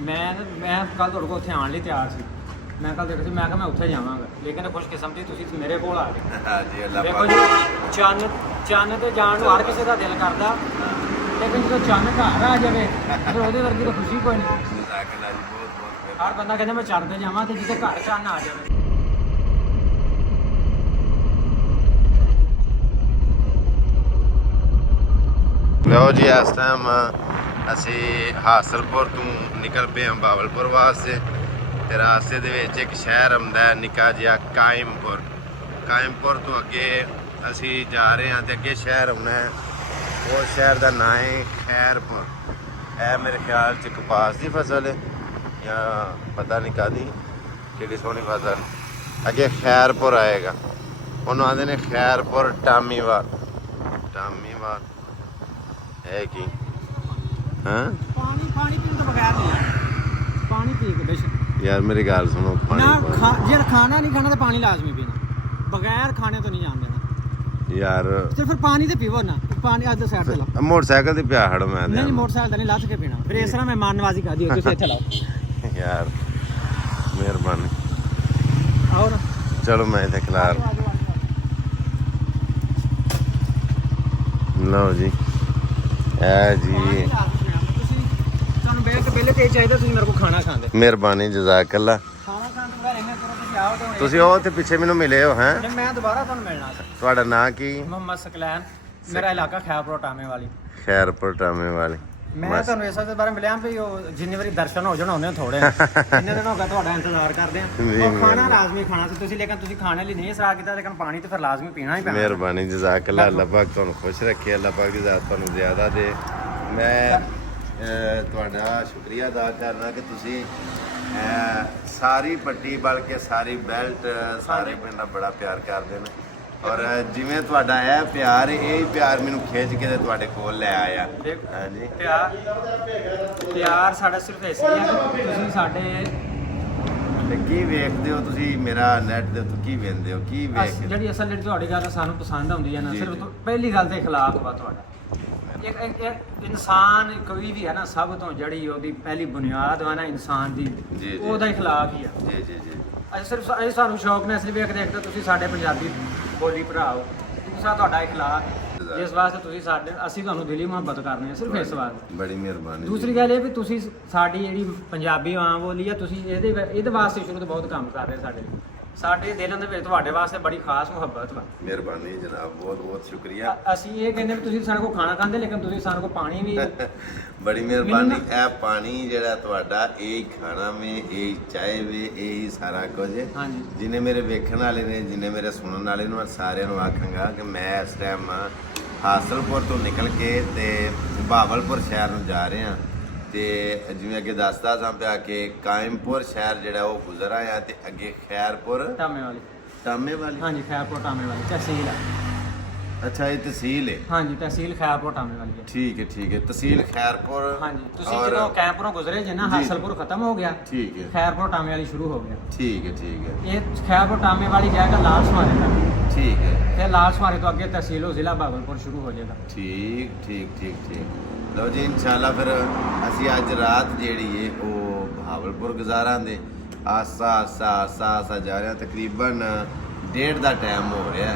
ਮੈਂ ਕੱਲ ਤੁਹਾਡੇ ਕੋਲ ਉੱਥੇ ਆਉਣ ਲਈ ਤਿਆਰ ਸੀ। ਮੈਂ ਕੱਲ ਦੇਖਿਆ ਸੀ, ਮੈਂ ਕਿਹਾ ਮੈਂ ਉੱਥੇ ਜਾਵਾਂਗਾ, ਲੇਕਿਨ ਖੁਸ਼ਕਿਸਮਤੀ ਤੁਸੀਂ ਮੇਰੇ ਕੋਲ ਆ ਗਏ। ਹਾਂਜੀ ਅੱਲਾਹ ਦੇਖੋ ਪਾਕ ਜੀ, ਚੰਨ ਤੇ ਜਾਣ ਨੂੰ ਹਰ ਕਿਸੇ ਦਾ ਦਿਲ ਕਰਦਾ, ਲੇਕਿਨ ਜਦੋਂ ਚੰਨ ਘਰ ਆ ਜਾਵੇ ਫਿਰ ਉਹਦੇ ਵਰਗੀ ਤਾਂ ਖੁਸ਼ੀ ਕੋਈ ਨਹੀਂ। ਜਜ਼ਾਕੱਲਾ ਜੀ, ਬਹੁਤ ਬਹੁਤ ਹਰ ਬੰਦਾ ਕਹਿੰਦਾ ਮੈਂ ਚੰਨ ਤੇ ਜਾਵਾਂ, ਤੇ ਜਿੱਥੇ ਘਰ ਚੰਨ ਆ ਜਾਵੇ। ਲਓ ਜੀ, ਇਸ ਟਾਈਮ ਅਸੀਂ ਹਾਸਲਪੁਰ ਤੋਂ ਨਿਕਲ ਪਏ ਹਾਂ ਬਾਵਲਪੁਰ ਵਾਸਤੇ। ਤੇ ਰਾਸਤੇ ਦੇ ਵਿੱਚ ਇੱਕ ਸ਼ਹਿਰ ਆਉਂਦਾ ਹੈ ਨਿੱਕਾ ਜਿਹਾ ਕਾਇਮਪੁਰ। ਕਾਇਮਪੁਰ ਤੋਂ ਅੱਗੇ ਅਸੀਂ ਜਾ ਰਹੇ ਹਾਂ ਤੇ ਅੱਗੇ ਸ਼ਹਿਰ ਆਉਣਾ ਹੈ। ਉਹ ਸ਼ਹਿਰ ਦਾ ਨਾਂ ਹੈ ਖੈਰਪੁਰ। ਇਹ ਮੇਰੇ ਖਿਆਲ 'ਚ ਕਪਾਸ ਦੀ ਫਸਲ ਹੈ ਜਾਂ ਪਤਾ ਨਹੀਂ ਕਾਹਦੀ, ਕਿਹੜੀ ਸੋਹਣੀ ਫਸਲ। ਅੱਗੇ ਖੈਰਪੁਰ ਆਏਗਾ, ਉਹਨੂੰ ਆਉਂਦੇ ਨੇ ਖੈਰਪੁਰ ਟਾਮੀਵਾਲ। ਟਾਮੀਵਾਲ ਹੈ ਕੀ? ਹਾਂ ਪਾਣੀ ਪੀਣ ਤੋਂ ਬਗੈਰ ਨਹੀਂ, ਪਾਣੀ ਪੀ ਕੇ ਬੇਸ਼ੱਕ। ਯਾਰ ਮੇਰੀ ਗੱਲ ਸੁਣੋ, ਨਾ ਪਾਣੀ ਜੇ ਖਾਣਾ ਨਹੀਂ ਖਾਣਾ ਤਾਂ ਪਾਣੀ ਲਾਜ਼ਮੀ ਪੀਣਾ, ਬਗੈਰ ਖਾਣੇ ਤੋਂ ਨਹੀਂ ਜਾਣ ਦੇਣਾ। ਯਾਰ ਤੇ ਫਿਰ ਪਾਣੀ ਤੇ ਪੀਵੋ ਨਾ, ਪਾਣੀ ਅੱਜ ਸਾਈਡ ਤੇ ਲਾਓ। ਮੋਟਰਸਾਈਕਲ ਤੇ ਪਿਆ ਹੜ ਮੈਂ ਨਹੀਂ ਮੋਟਰਸਾਈਕਲ ਤਾਂ ਨਹੀਂ ਲੱਥ ਕੇ ਪੀਣਾ, ਫਿਰ ਇਸ ਤਰ੍ਹਾਂ ਮਹਿਮਾਨ ਨਵਾਜ਼ੀ ਕਰਦੀ ਹੋ। ਤੁਸੀਂ ਇੱਥੇ ਲਾਓ ਯਾਰ, ਮਿਹਰਬਾਨੀ। ਆਓ ਨਾ, ਚਲੋ ਮੈਂ ਇੱਥੇ ਖਿਲਾਰ ਲਓ ਜੀ। ਇਹ ਜੀ ਤੁਹਾਨੂੰ ਬੈਠ ਕੇ ਪਹਿਲੇ ਤੇ ਇਹ ਚਾਹੀਦਾ, ਤੁਸੀਂ ਮੇਰੇ ਕੋਲ ਖਾਣਾ ਖਾਂਦੇ। ਮਿਹਰਬਾਨੀ, ਜਜ਼ਾਕੱਲਾ। ਖਾਣਾ ਖਾਣ ਤੋਂ ਬਾਅਦ ਇੰਨੇ ਕਰੋ, ਤੁਸੀਂ ਆਓ ਤੇ ਤੁਸੀਂ ਉਹ ਤੇ ਪਿੱਛੇ ਮੈਨੂੰ ਮਿਲੇ ਹੋ ਹੈ? ਮੈਂ ਦੁਬਾਰਾ ਤੁਹਾਨੂੰ ਮਿਲਣਾ। ਤੁਹਾਡਾ ਨਾਂ ਕੀ? ਮੁਹੰਮਦ ਸਕਲੈਨ, ਮੇਰਾ ਇਲਾਕਾ ਖੈਰਪੁਰ ਟਾਮੇ ਵਾਲੀ। ਖੈਰਪੁਰ ਟਾਮੇ ਵਾਲੇ। ਮੈਂ ਤੁਹਾਨੂੰ ਇਸ ਦੇ ਬਾਰੇ ਮਿਲਿਆ ਵੀ ਉਹ ਜਿੰਨੀ ਵਾਰੀ ਦਰਸ਼ਨ ਹੋ ਜਾਣ ਉਹਨੇ ਥੋੜੇ ਇੰਨੇ ਦਿਨ ਹੋ ਗਏ ਤੁਹਾਡਾ ਇੰਤਜ਼ਾਰ ਕਰਦੇ ਆ। ਉਹ ਖਾਣਾ ਲਾਜ਼ਮੀ ਖਾਣਾ ਸੀ ਤੁਸੀਂ, ਲੇਕਿਨ ਤੁਸੀਂ ਖਾਣੇ ਲਈ ਨਹੀਂ ਇਸਰਾਰ ਕੀਤਾ, ਲੇਕਿਨ ਪਾਣੀ ਤੇ ਫਿਰ ਲਾਜ਼ਮੀ ਪੀਣਾ ਹੀ ਪੈਣਾ। ਮਿਹਰਬਾਨੀ, ਜਜ਼ਾਕੱਲਾ। ਅੱਲਾਹ ਪਾਕ ਤੁਹਾਨੂੰ ਖੁਸ਼ ਰੱਖੇ, ਅੱਲਾਹ ਪਾਕ ਦੀ ਜ਼ਾਤ ਤੁਹਾਨੂੰ ਜ਼ਿਆਦਾ ਦੇ। ਮੈਂ ਤੁਹਾਡਾ ਸ਼ੁਕਰੀਆ ਅਦਾ ਕਰਨਾ ਕਿ ਤੁਸੀਂ ਸਾਰੀ ਪੱਟੀ ਬਲਕਿ ਸਾਰੀ ਬੈਲਟ ਸਾਰੇ ਪਿੰਡਾਂ ਬੜਾ ਪਿਆਰ ਕਰਦੇ ਨੇ। ਔਰ ਜਿਵੇਂ ਤੁਹਾਡਾ ਇਹ ਪਿਆਰ, ਇਹ ਪਿਆਰ ਮੈਨੂੰ ਖਿੱਚ ਕੇ ਤੇ ਤੁਹਾਡੇ ਕੋਲ ਲੈ ਆਇਆ। ਹਾਂਜੀ, ਪਿਆਰ ਸਾਡਾ ਸਿਰਫ ਇਸ ਲਈ ਹੈ ਕਿ ਤੁਸੀਂ ਸਾਡੇ ਤੇ ਕੀ ਵੇਖਦੇ ਹੋ ਤੁਸੀਂ ਮੇਰਾ ਨੈਟ ਦੇ ਉੱਤੇ, ਕੀ ਵੇਖਦੇ ਹੋ, ਕੀ ਵੇਖਦੇ? ਜਿਹੜੀ ਅਸਲ ਜਿਹੜੀ ਤੁਹਾਡੀ ਗੱਲ ਸਾਨੂੰ ਪਸੰਦ ਆਉਂਦੀ ਹੈ ਨਾ, ਜੀ, ਸਿਰਫ ਜੀ। ਪਹਿਲੀ ਗੱਲ ਤੇ ਇਖਲਾਕ ਵਾ ਤੁਹਾਡਾ। ਇੱਕ ਇਨਸਾਨ ਕੋਈ ਵੀ ਹੈ ਨਾ, ਸਭ ਤੋਂ ਜਿਹੜੀ ਉਹਦੀ ਪਹਿਲੀ ਬੁਨਿਆਦ ਵਾ ਨਾ ਇਨਸਾਨ ਦੀ, ਜੀ, ਜੀ। ਉਹਦਾ ਇਖਲਾਕ ਹੀ ਆ। ਜੀ ਜੀ ਜੀ। ਅਸੀਂ ਸਾਨੂੰ ਸ਼ੌਕ ਨੇ ਅਸਲੀ ਵੇਖ ਦੇਖਦੇ ਤੁਸੀਂ ਸਾਡੇ ਪੰਜਾਬੀ ਬੋਲੀ ਭਰਾ ਹੋ, ਦੂਸਰਾ ਤੁਹਾਡਾ ਇਖਲਾਕ, ਜਿਸ ਵਾਸਤੇ ਤੁਸੀਂ ਸਾਡੇ, ਅਸੀਂ ਤੁਹਾਨੂੰ ਦਿਲੀ ਮੁਹੱਬਤ ਕਰਨੇ ਆ ਸਿਰਫ ਇਸ ਵਾਸਤੇ। ਬੜੀ ਮਿਹਰਬਾਨੀ। ਦੂਸਰੀ ਗੱਲ ਇਹ ਵੀ ਤੁਸੀਂ ਸਾਡੀ ਜਿਹੜੀ ਪੰਜਾਬੀ ਆਮ ਬੋਲੀ ਆ, ਤੁਸੀਂ ਇਹਦੇ ਵਾਸਤੇ ਸ਼ੁਰੂ ਤੋਂ ਬਹੁਤ ਕੰਮ ਕਰ ਰਹੇ ਸਾਡੇ ਦਿਲਾਂ ਦੇ ਵਿੱਚ ਤੁਹਾਡੇ ਵਾਸਤੇ ਬੜੀ ਖਾਸ ਮੁਹੱਬਤ ਵਾ। ਮਿਹਰਬਾਨੀ ਜਨਾਬ, ਬਹੁਤ ਬਹੁਤ ਸ਼ੁਕਰੀਆ। ਅਸੀਂ ਇਹ ਕਹਿੰਦੇ ਵੀ ਤੁਸੀਂ ਸਾਡੇ ਕੋਲ ਖਾਣਾ ਖਾਂਦੇ, ਲੇਕਿਨ ਤੁਸੀਂ ਸਾਡੇ ਕੋਲ ਪਾਣੀ ਵੀ ਬੜੀ ਮਿਹਰਬਾਨੀ। ਇਹ ਪਾਣੀ ਜਿਹੜਾ ਤੁਹਾਡਾ, ਇਹ ਖਾਣਾ ਵੇ, ਇਹ ਚਾਹ ਵੇ, ਇਹ ਸਾਰਾ ਕੁਝ। ਹਾਂਜੀ। ਜਿਨੇ ਮੇਰੇ ਵੇਖਣ ਵਾਲੇ ਨੇ, ਜਿਨੇ ਮੇਰੇ ਸੁਣਨ ਵਾਲੇ ਨੂੰ, ਸਾਰਿਆਂ ਨੂੰ ਆਖਾਂਗਾ ਕਿ ਮੈਂ ਇਸ ਟਾਈਮ ਹਾਸਲਪੁਰ ਤੋਂ ਨਿਕਲ ਕੇ ਤੇ ਬਾਵਲਪੁਰ ਸ਼ਹਿਰ ਨੂੰ ਜਾ ਰਹੇ ਹਾਂ। ਤੇ ਜਿਵੇਂ ਅੱਗੇ ਦੱਸਦਾ ਸਾਂ ਪਿਆ ਕਿ ਕਾਇਮਪੁਰ ਸ਼ਹਿਰ ਜਿਹੜਾ ਉਹ ਗੁਜ਼ਰ ਆਇਆ ਤੇ ਅੱਗੇ ਖੈਰਪੁਰ ਟਾਮੇ ਵਾਲੀ। ਟਾਮੇ ਵਾਲੀ? ਹਾਂਜੀ, ਖੈਰਪੁਰ ਟਾਮੇ ਵਾਲੀ ਤਹਿਸੀਲ ਆ। ਅੱਛਾ, ਇਹ ਤਹਿਸੀਲ ਹੈ? ਹਾਂਜੀ, ਤਹਿਸੀਲ ਖੈਰਪੁਰ ਟਾਮੇ ਵਾਲੀ ਹੈ। ਠੀਕ ਹੈ ਠੀਕ ਹੈ, ਤਹਿਸੀਲ ਖੈਰਪੁਰ। ਹਾਂਜੀ, ਤੁਸੀਂ ਜਦੋਂ ਕੈਂਪਰੋਂ ਗੁਜ਼ਰੇ ਜੇ ਨਾ, ਹਾਸਲਪੁਰ ਖਤਮ ਹੋ ਗਿਆ, ਠੀਕ ਹੈ, ਖੈਰਪੁਰ ਟਾਮੇ ਵਾਲੀ ਸ਼ੁਰੂ ਹੋ ਗਿਆ। ਠੀਕ ਹੈ ਠੀਕ ਹੈ। ਇਹ ਖੈਰਪੁਰ ਟਾਮੇ ਵਾਲੀ ਜਾਏਗਾ ਲਾਲ ਸਵਾਰੇ ਤੱਕ, ਠੀਕ ਹੈ। ਤੇ ਲਾਲ ਸਵਾਰੇ ਤੋਂ ਅੱਗੇ ਤਹਿਸੀਲ ਉਹ ਜ਼ਿਲ੍ਹਾ ਬਾਗਲਪੁਰ ਸ਼ੁਰੂ ਹੋ ਜਾਏਗਾ। ਠੀਕ ਠੀਕ ਠੀਕ ਠੀਕ। ਲਓ ਜੀ, ਇਨਸ਼ਾਅੱਲਾ ਫਿਰ ਅਸੀਂ ਅੱਜ ਰਾਤ ਜਿਹੜੀ ਹੈ ਉਹ ਬਹਾਵਲਪੁਰ ਗੁਜ਼ਾਰਾਂਗੇ। ਆਸਾ ਆਸਾ ਆਸਾ ਆਸਾ ਜਾ ਰਿਹਾ, ਤਕਰੀਬਨ 1:30 ਦਾ ਟਾਈਮ ਹੋ ਰਿਹਾ।